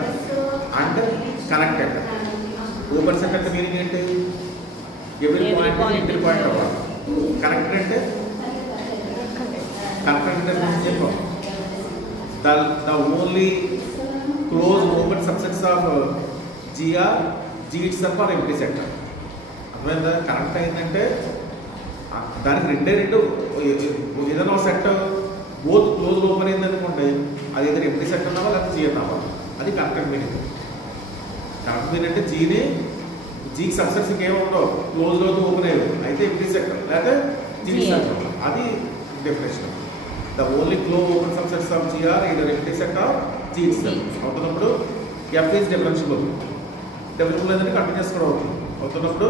and connected. Open circuit meaning ఏంటి? Every point inter point అవ్వాలి. Connected అంటే connected అంటే చెప్పాం. The only closed open subsets of G are G itself or empty set. అర్థమైందా? Connect అయిందంటే దానికి రెండు ఏదైనా సెట్ బోత్ క్లోజ్ ఓపెన్ అయింది అనుకోండి, అది ఏదైనా ఎంటీ సెట్ అన్నావా లేకపోతే జీ అన్నావా, అది కనెక్టెడ్ మీనింగ్. కనెక్ట్ మీన్ అంటే జీకి సబ్సెట్స్ ఇంకేమో ఉండవు, క్లోజ్ లో ఓపెన్ అయ్యేది అయితే ఎంటీ సెట్ లేకపోతే జీ సెట్, అది definition. The only close open subsets of G are either empty set or G set అవుతున్నప్పుడు ఎఫ్ ఈజ్ డిఫరెన్షియబుల్. డిఫరెన్షియబుల్ అనేది కంటిన్యూస్ కూడా అవుతుంది. అవుతున్నప్పుడు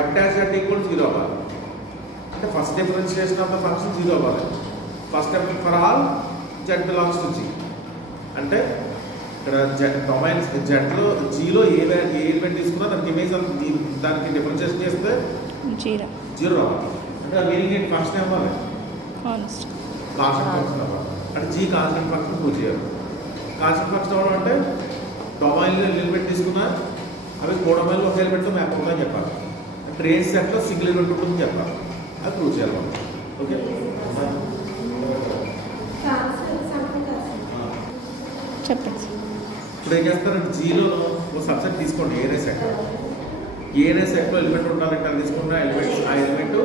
ఎఫ్ డాష్ అట్ ఈక్వల్ 0 అవ్వాలి. అంటే first differentiation of the function 0 అవ్వాలి. First step for all Z belongs to G. అంటే ఇక్కడ డొమైన్ జెడ్లో జీలో ఏ ఎలిమెంట్ తీసుకున్నా దానికి ఇమేజ్ దానికి డిఫరెన్షియేషన్ చేస్తే 0 రావాలి. అంటే ఆ మీనింగ్ ఏంటి? ఫంక్షన్ అవ్వాలి, కాన్స్టెంట్ ఫంక్షన్ అవ్వాలి. అంటే జీ కాన్స్టెంట్ ఫంక్షన్ ప్రూవ్ చేయాలి. కాన్స్టెంట్ ఫంక్షన్ అవ్వడం అంటే డొమైన్లో ఎలిమెంట్ తీసుకున్నా అవి కోడొమైన్లో ఒక ఎలిమెంట్తో మ్యాప్ అవుతుందని చెప్పాలి. ట్రేస్ సెట్లో సింగిల్ ఎలిమెంట్ ఉంటుందని చెప్పాలి. అది ప్రూవ్ చేయాలి. ఓకే, చెప్పండి. ఇప్పుడు ఏం చేస్తారంటే జీలో ఒక సబ్సెట్ తీసుకోండి, ఏనే సెట్. ఏనే సెట్లో ఎలిమెంట్ ఉండాలంటే అది తీసుకున్న ఆ ఎలిమెంట్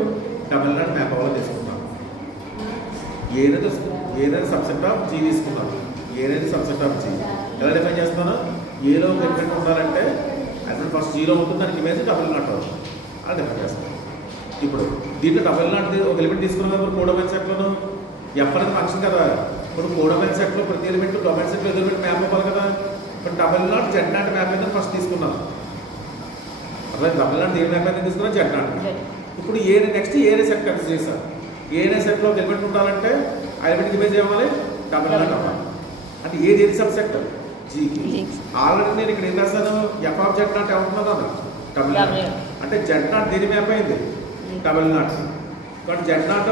డబల్ నాట్ మ్యాప్ అవ్వాలి తీసుకుంటాం. ఏదైనా సబ్సెట్ ఆఫ్ జీ తీసుకున్నాం. ఏదైనా సబ్సెట్ ఆఫ్ జీ ఎలా డిఫైన్ చేస్తాను? ఏలో ఒక ఎలిమెంట్ ఉండాలంటే అది ఫస్ట్ జీలో ఉంటుంది, దానికి ఇమేజ్ డబల్ నాట్ అవుతుంది, అలా డిఫైన్ చేస్తాం. ఇప్పుడు దీంట్లో డబల్ నాట్ ఒక ఎలిమెంట్ తీసుకున్నాం కదా కోడొమైన్ సెట్లోను. ఎఫ్ అనేది ఫంక్షన్ కదా. ఇప్పుడు కోడొమైన్ సెట్లో ప్రతి ఎలిమెంట్ డొమైన్ సెట్లో ఎలిమెంట్ మ్యాప్ అవ్వాలి కదా. ఇప్పుడు double not Z not map అయిందని ఫస్ట్ తీసుకున్నాం. అదే డబల్ నాట్ దేని మ్యాప్ అయిందని తీసుకున్నాం? Z not. ఇప్పుడు నెక్స్ట్ ఏనే సెట్ కన్సిడర్ చేశారు. ఏనే సెట్లో ఒక ఎలిమెంట్ ఉండాలంటే ఆ ఎలిమెంట్ ఇమేజ్ ఏమవ్వాలి? డబల్ నాట్ అవ్వాలి. అంటే ఏది సబ్సెట్? జీకి. ఆల్రెడీ నేను ఇక్కడ ఏం రాశాను? ఎఫ్ ఆఫ్ జెడ్ నాట్ ఏమంటున్నాను అన్న? Double not. అంటే జెడ్ నాట్ దేని మ్యాప్ అయింది? Double not. కాబట్టి జెడ్ నాట్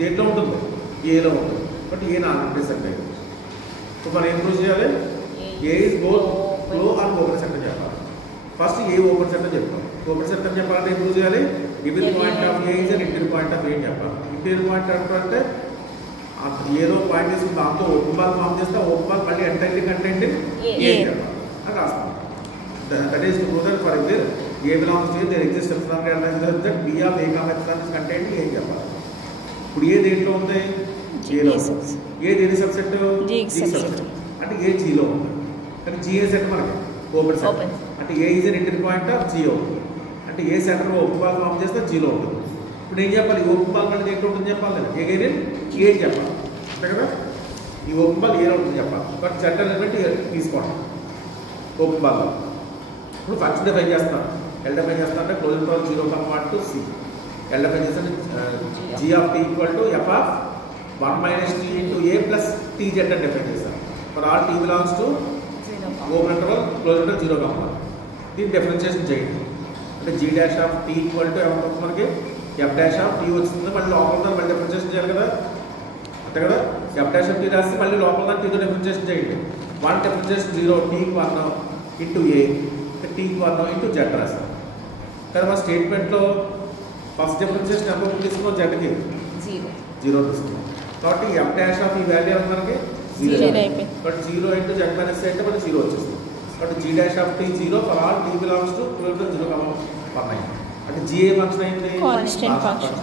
దేంట్లో ఉంటుంది? ఏలో ఉంటుంది. బట్ ఏ నాట్ సెట్ అయింది. ఇప్పుడు మనం ఏం ప్రూవ్ చేయాలి? A is both close or open set అని చెప్పాలి. ఫస్ట్ ఏ ఓపెన్ సెట్ అని చెప్పాలి. ఓపెన్ సెట్ అని చెప్పాలంటే ఏం ప్రూవ్ చేయాలి? Given point of A is and interior point of A అని చెప్పాలి. ఇంటీరియర్ పాయింట్ అంటే ఏదో పాయింట్ తీసుకుని దాంతో ఓపెన్ బాల్ ఫామ్ చేస్తే ఓపెన్ బాల్ మళ్ళీ ఎంటైర్లీ కంటెంట్ ఏ అని చెప్పాలి. అది రాస్తాం. That is to prove that for example A belongs to there exist epsilon that B of A comma epsilon is content A అని చెప్పాలి. ఇప్పుడు ఏ దేంట్లో ఉంది? ఏలో. ఏ దేని సబ్సెట్? G subset. అంటే ఏ జీలో ఉంది. కానీ జీ ఏ సెట్ మనకి ఓపెన్ సెట్. అంటే A is an inter point of G అవుతుంది. అంటే A centre open ball form చేస్తే జీలో ఉంటుంది. ఇప్పుడు ఏం చెప్పాలి? ఈ ఓపెన్ బాల్ మళ్ళీ దేంట్లో ఉంటుంది చెప్పాలి కదా. ఏ అని చెప్పాలి అంతే కదా. ఈ ఓపెన్ బాల్ ఏలో ఉంటుంది చెప్పాలి. బట్ సెంటర్ ఎలిమెంట్ తీసుకోండి ఓపెన్ బాల్లో. ఇప్పుడు ఫంక్షన్ డిఫైన్ చేస్తాను. ఎల్ డిఫైన్ చేస్తాను అంటే close interval 0 to c. L define చేస్తాను g of t equal to f of 1 minus t into a plus tz అని డిఫైన్ చేస్తాను. For all t belongs to open interval close interval 0, 1. దీన్ని differentiation చేయండి. అంటే g dash of t equal to ఏమవుతుంది మనకి? f dash of t వచ్చింది. మళ్ళీ లోపల మళ్ళీ డిఫరెన్షియేషన్ చేయాలి కదా అంతే కదా. f dash of t రాసి మళ్ళీ లోపల t తో డిఫరెన్షియేషన్ చేయండి. 1 డిఫరెన్షియేషన్ 0 t కి 1 into a t కి 1 into z రాస్తాం. కానీ మా స్టేట్మెంట్లో ఫస్ట్ డిఫరెన్షియేషన్ ఎంత తీసుకున్నాం? జెడ్కి 0 తీసుకున్నాం. కాబట్టి ఎఫ్ డాష్ ఆఫ్ ఈ వాల్యూ మనకి 0. బట్ 0 into z minus అంటే మనకి 0 వచ్చేస్తుంది. కాబట్టి g dash of t 0 for all t belongs to 0,19. అంటే g ఏ ఫంక్షన్ అయింది? Constant function.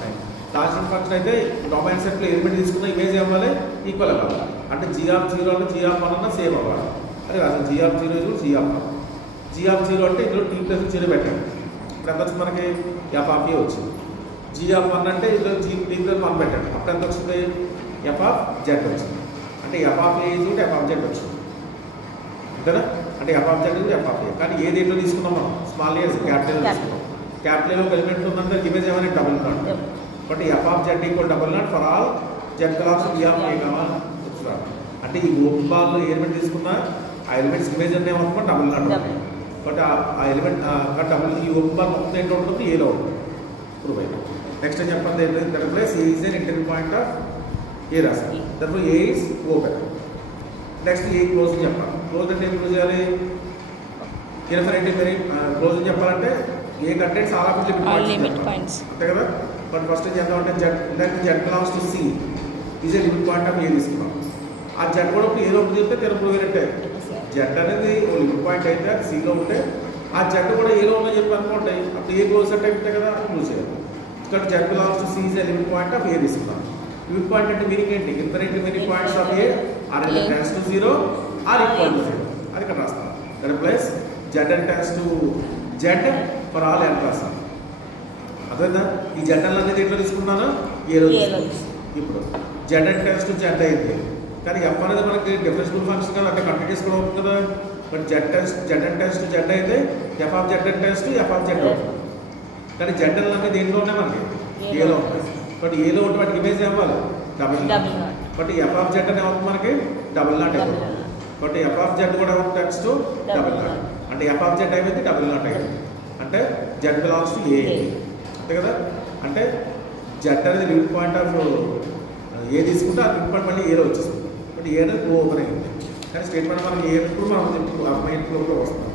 కాన్స్టెంట్ ఫంక్షన్ అయితే డొమైన్ సెట్లో ఎలిమెంట్ తీసుకున్న ఇమేజ్ ఏమవ్వాలి? ఈక్వల్ అవ్వాలి. అంటే g of 0 అంటే g of 1 అన్న సేమ్ అవ్వాలి. అది కాదు g of 0 is g of 1. g of 0 అంటే ఇందులో t ప్లస్ 0 పెట్టండి. ఇప్పుడు ఎంత వచ్చింది మనకి? ఎఫ్ ఆఫ్ ఏ వచ్చింది. g of 1 అంటే ఇందులో t ప్లస్ 1 పెట్టండి. అప్పుడు ఎంత వచ్చింది? ఎఫ్ ఆఫ్ జెడ్ వచ్చింది. అంటే F of A is F of Z వచ్చింది అంతేనా. అంటే F of Z F of A. కానీ ఏ దేంట్లో తీసుకున్నాం మనం? స్మాల్ ఏ క్యాపిటల్ తీసుకున్నాం. క్యాపిటల్ ఒక ఎలిమెంట్ ఉందంటే ఇమేజ్ ఏమైనా double nought. But F of Z equal double nought for all Z belongs to B of A comma epsilon. అంటే ఈ ఓపెన్ బాల్ ఎలిమెంట్ తీసుకున్నా ఆ ఎలిమెంట్స్ ఇమేజ్ అనే ఏమనుకో డబుల్ నాట్ ఉంటుంది. బట్ ఆ ఎలిమెంట్ డబుల్ ఈ ఓపెన్ బాల్ మొత్తం ఏంటో ఉంటుంది? ఏలో ఉంటుంది. ప్రూవ్ అయింది. నెక్స్ట్ ఏం చెప్పండి? That place A is an inter point of A రాస్తాం. That A is open. Next A close చెప్పాలి. క్లోజ్ అంటే ఏం క్లోజ్ చేయాలి? ఇన్ఫినిటీ మెనీ క్లోజ్ అని చెప్పాలంటే A contents all of limit points అంతే కదా. బట్ ఫస్ట్ ఏం చేద్దామంటే Z belongs to C is A limit point of A తీసుకున్నాం. ఆ జెడ్ కూడా ఇప్పుడు ఏలో చెప్తే తెలుగు అంటే జెడ్ అనేది ఓ లిమిట్ పాయింట్ అయితే అది సిలో ఉంటే ఆ జెడ్ కూడా ఏలో ఉందని చెప్పి అనుకుంటాయి. అప్పుడు ఏ క్లోజ్ అంటే అయితే కదా క్లోజ్ చేయాలి. ఇక్కడ Z belongs to C is A limit point of A తీసుకున్నాం. లిమిట్ పాయింట్ అంటే మీనింగ్ ఏంటి? Infinity many points of A are in tends to 0 or equal to 0 అది ఇక్కడ రాస్తాం. That plus Z and tends to Z for all N రాస్తాం. అర్థమైందా? ఈ Z అనేది ఎట్లా తీసుకున్నాను? ఏలో ఇప్పుడు Z and tends to Z అయింది. కానీ ఎఫ్ అనేది మనకి డిఫరెన్షియల్ ఫంక్షన్ కదా, అంటే కంప్లీట్ చేసుకోవడం అవుతుంది కదా. But Z and tends to Z అయితే F of Z and tends to F of Z అవుతుంది. కానీ జెడ్ అనేది దేంట్లో ఉన్నాయి మనకి? ఏలో ఉంటాయి. బట్ ఏలో ఉంటే వాటికి ఇమేజ్ ఏమవ్వాలి? Double nought. But F of Z అని ఏమవుతుంది మనకి? డబుల్ నాట్ అయిపోతుంది. బట్ ఎఫ్ ఆఫ్ జెడ్ కూడా ఏమవుతుంది? Tends to double nought. అంటే ఎఫ్ ఆఫ్ జెడ్ అయిపోయింది, డబుల్ నాట్ అయింది. అంటే జెడ్ బిలాంగ్స్ టు ఏ అంతే కదా. అంటే జెడ్ అనేది లిమిట్ పాయింట్ ఆఫ్ ఏ తీసుకుంటే ఆ లిమిట్ పాయింట్ మళ్ళీ ఏలో వచ్చేస్తుంది. బట్ ఏ అనేది ఓపెన్ అయింది. కానీ స్టేట్మెంట్ మనకి ఏ ఎప్పుడు మనం మెయిన్ ఫ్లోర్లో వస్తున్నాం.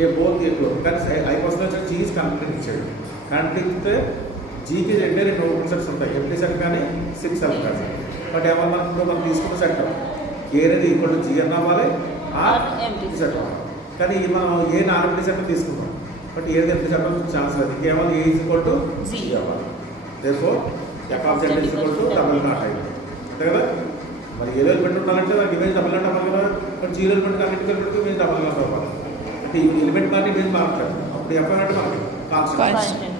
ఏ బోల్ ఏ ఫ్లోర్. కానీ ఐపోస్లో వచ్చి జీస్ కంప్లీట్ ఇచ్చాడు. కంప్లీట్ ఇస్తే జీకి రెండు ఓపెన్ సెట్స్ ఉంటాయి. ఎంటీ సెట్ కానీ 6 సెట్ కానీ. బట్ ఏమన్నా మనం తీసుకున్న సెట్ ఏ అనేది ఈక్వల్ టు జీ అని అవ్వాలి, ఆర్ ఎంటీ సెట్ అవ్వాలి. కానీ మనం ఏ 4 ఎంటీ సెట్ తీసుకున్నాం. బట్ ఏది ఎంటీ సెట్ ఛాన్స్ లేదు. కేవలం ఏ ఈజ్ ఈక్వల్ టు జీ అవ్వాలి. Therefore F of Z is equal to double nought అయింది అంతే కదా. మరి ఏదో ఎలిమెంట్ ఉండాలంటే దానికి ఇమేజ్ డబుల్ నాట్ అవ్వాలి కదా. బట్ జీరో ఎలిమెంట్ అన్నింటికి పెడితే ఇమేజ్ డబుల్ నాట్ అవ్వాలి. అంటే ఈ ఎలిమెంట్ కానీ ఇమేజ్ మారుతుంది. అప్పుడు ఎఫ్ అంటే మనకి కాన్స్టెంట్.